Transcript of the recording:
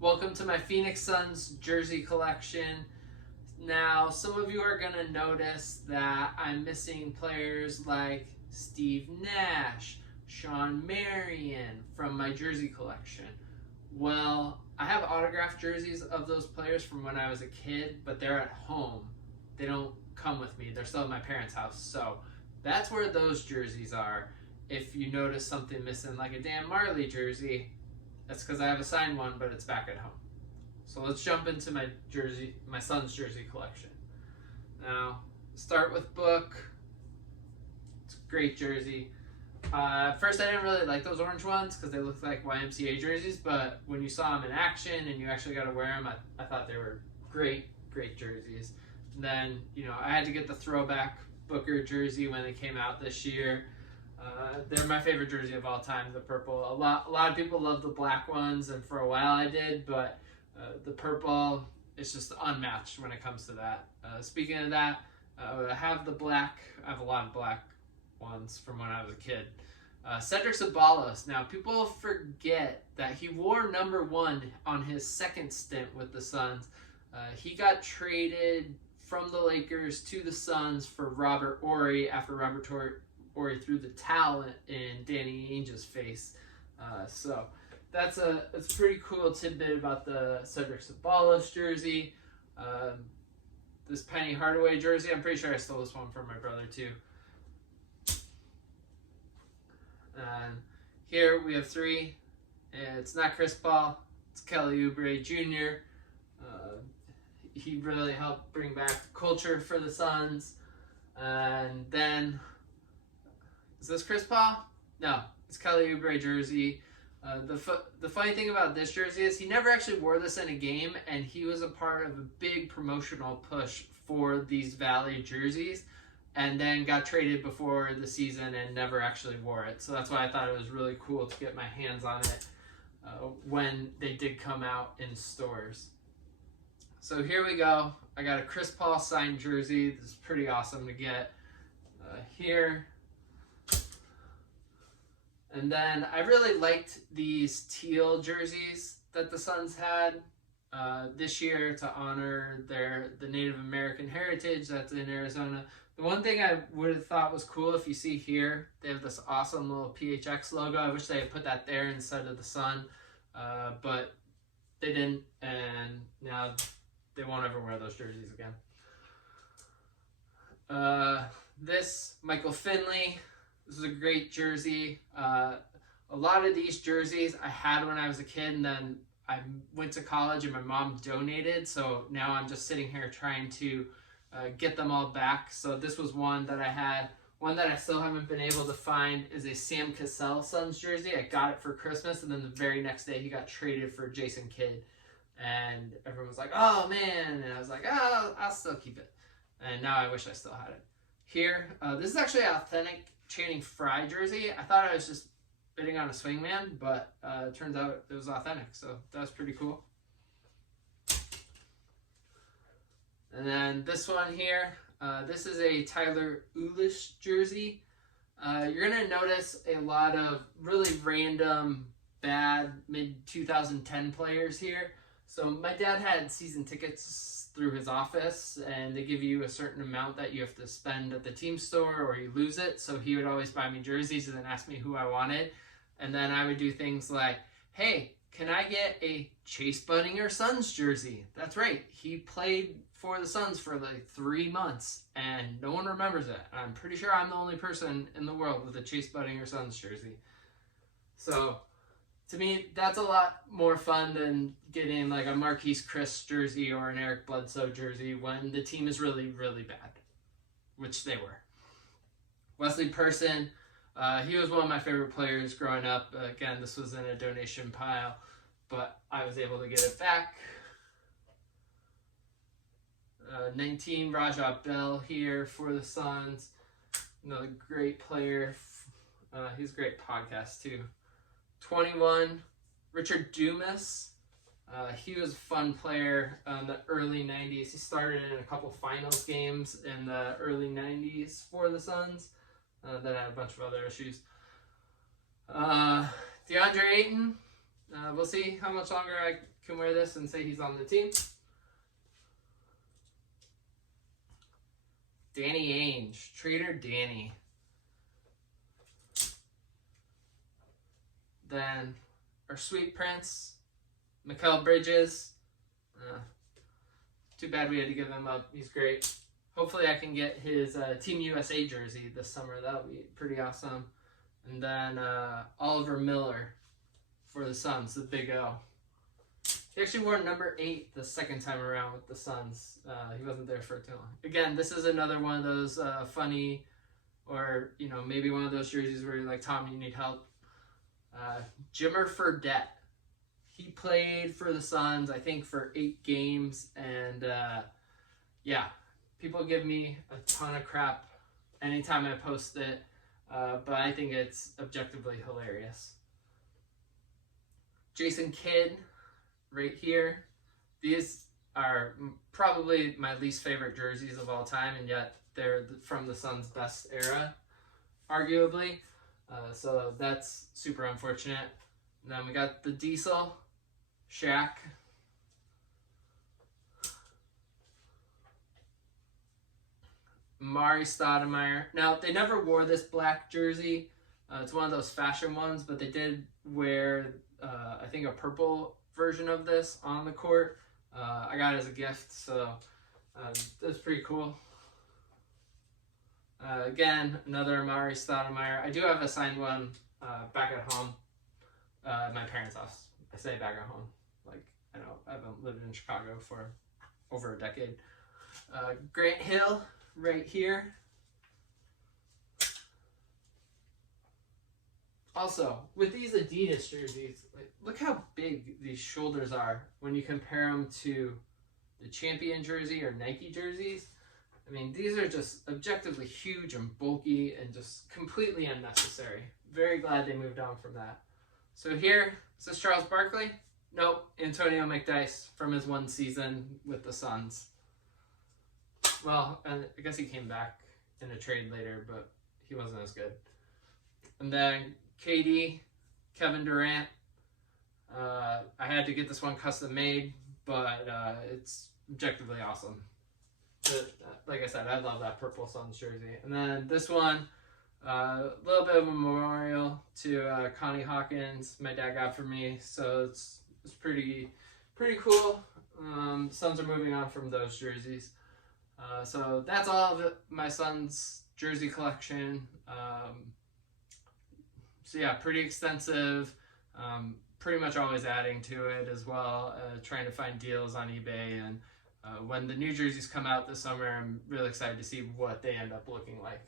Welcome to my Phoenix Suns jersey collection. Now, some of you are going to notice that I'm missing players like Steve Nash, Sean Marion from my jersey collection. Well, I have autographed jerseys of those players from when I was a kid, but they're at home. They don't come with me. They're still at my parents' house. So that's where those jerseys are. If you notice something missing, like a Dan Marley jersey, that's because I have a signed one, but it's back at home. So let's jump into my son's jersey collection. Now, start with Book. It's a great jersey. At first, I didn't really like those orange ones because they looked like YMCA jerseys, but when you saw them in action and you actually got to wear them, I thought they were great jerseys. And then, I had to get the throwback Booker jersey when it came out this year. They're my favorite jersey of all time, the purple. A lot of people love the black ones, and for a while I did, but the purple is just unmatched when it comes to that. Speaking of that, I have the black. I have a lot of black ones from when I was a kid. Cedric Ceballos. Now, people forget that he wore number 1 on his second stint with the Suns. He got traded from the Lakers to the Suns for Robert Horry after Robert Horry threw the towel in Danny Ainge's face. So that's a pretty cool tidbit about the Cedric Ceballos jersey. This Penny Hardaway jersey, I'm pretty sure I stole this one from my brother too. And here we have 3. It's not Chris Paul, it's Kelly Oubre Jr. He really helped bring back culture for the Suns. And then, is this Chris Paul? No, it's Kelly Oubre jersey. The funny thing about this jersey is he never actually wore this in a game, and he was a part of a big promotional push for these Valley jerseys, and then got traded before the season and never actually wore it. So that's why I thought it was really cool to get my hands on it when they did come out in stores. So here we go. I got a Chris Paul signed jersey. This is pretty awesome to get here. And then I really liked these teal jerseys that the Suns had this year to honor the Native American heritage that's in Arizona. The one thing I would have thought was cool, if you see here, they have this awesome little PHX logo. I wish they had put that there instead of the sun, but they didn't, and now they won't ever wear those jerseys again. This Michael Finley. This is a great jersey. A lot of these jerseys I had when I was a kid, and then I went to college and my mom donated, so now I'm just sitting here trying to get them all back. So this was one that I had. One that I still haven't been able to find is a Sam Cassell Suns jersey. I got it for Christmas, and then the very next day he got traded for Jason Kidd. And everyone was like, oh man, and I was like, oh, I'll still keep it. And now I wish I still had it. Here, this is actually an authentic Channing Frye jersey. I thought I was just bidding on a swingman, but it turns out it was authentic, so that was pretty cool. And then this one here, this is a Tyler Ulis jersey. You're going to notice a lot of really random, bad mid-2010 players here. So my dad had season tickets through his office, and they give you a certain amount that you have to spend at the team store or you lose it. So he would always buy me jerseys and then ask me who I wanted. And then I would do things like, hey, can I get a Chase Budinger Suns jersey? That's right. He played for the Suns for like 3 months, and no one remembers it. I'm pretty sure I'm the only person in the world with a Chase Budinger Suns jersey. So to me, that's a lot more fun than getting like a Marquise Chris jersey or an Eric Bledsoe jersey when the team is really, really bad, which they were. Wesley Person, he was one of my favorite players growing up. Again, this was in a donation pile, but I was able to get it back. 19, Rajah Bell here for the Suns. Another great player. He's a great podcast too. 21, Richard Dumas. He was a fun player in the early 90s. He started in a couple finals games in the early 90s for the Suns. Then had a bunch of other issues. DeAndre Ayton. We'll see how much longer I can wear this and say he's on the team. Danny Ainge, Trader Danny. Then our Sweet Prince, Mikal Bridges. Too bad we had to give him up. He's great. Hopefully I can get his Team USA jersey this summer. That'll be pretty awesome. And then Oliver Miller for the Suns, the Big O. He actually wore number 8 the second time around with the Suns. He wasn't there for too long. Again, this is another one of those funny, or maybe one of those jerseys where you're like, Tom, you need help. Jimmer Fredette. He played for the Suns, I think, for 8 games, and yeah, people give me a ton of crap anytime I post it, but I think it's objectively hilarious. Jason Kidd, right here. These are probably my least favorite jerseys of all time, and yet they're from the Suns' best era, arguably. So that's super unfortunate. And then we got the Diesel, Shaq. Mari Stoudemire. Now, they never wore this black jersey. It's one of those fashion ones, but they did wear, I think, a purple version of this on the court. I got it as a gift, so that's pretty cool. Again, another Mari Stoudemire. I do have a signed one back at home, at my parents' house. I say back at home. Like, I haven't lived in Chicago for over a decade. Grant Hill, right here. Also, with these Adidas jerseys, look how big these shoulders are when you compare them to the Champion jersey or Nike jerseys. I mean, these are just objectively huge and bulky and just completely unnecessary. Very glad they moved on from that. So here, is this Charles Barkley? Nope, Antonio McDyess from his one season with the Suns. Well, I guess he came back in a trade later, but he wasn't as good. And then KD, Kevin Durant. I had to get this one custom made, but it's objectively awesome. But, like I said, I love that purple Suns jersey. And then this one, a little bit of a memorial to Connie Hawkins, my dad got for me. So it's pretty cool. Suns are moving on from those jerseys. So that's all of my son's jersey collection. So yeah, pretty extensive. Pretty much always adding to it as well. Trying to find deals on eBay, and when the new jerseys come out this summer, I'm really excited to see what they end up looking like.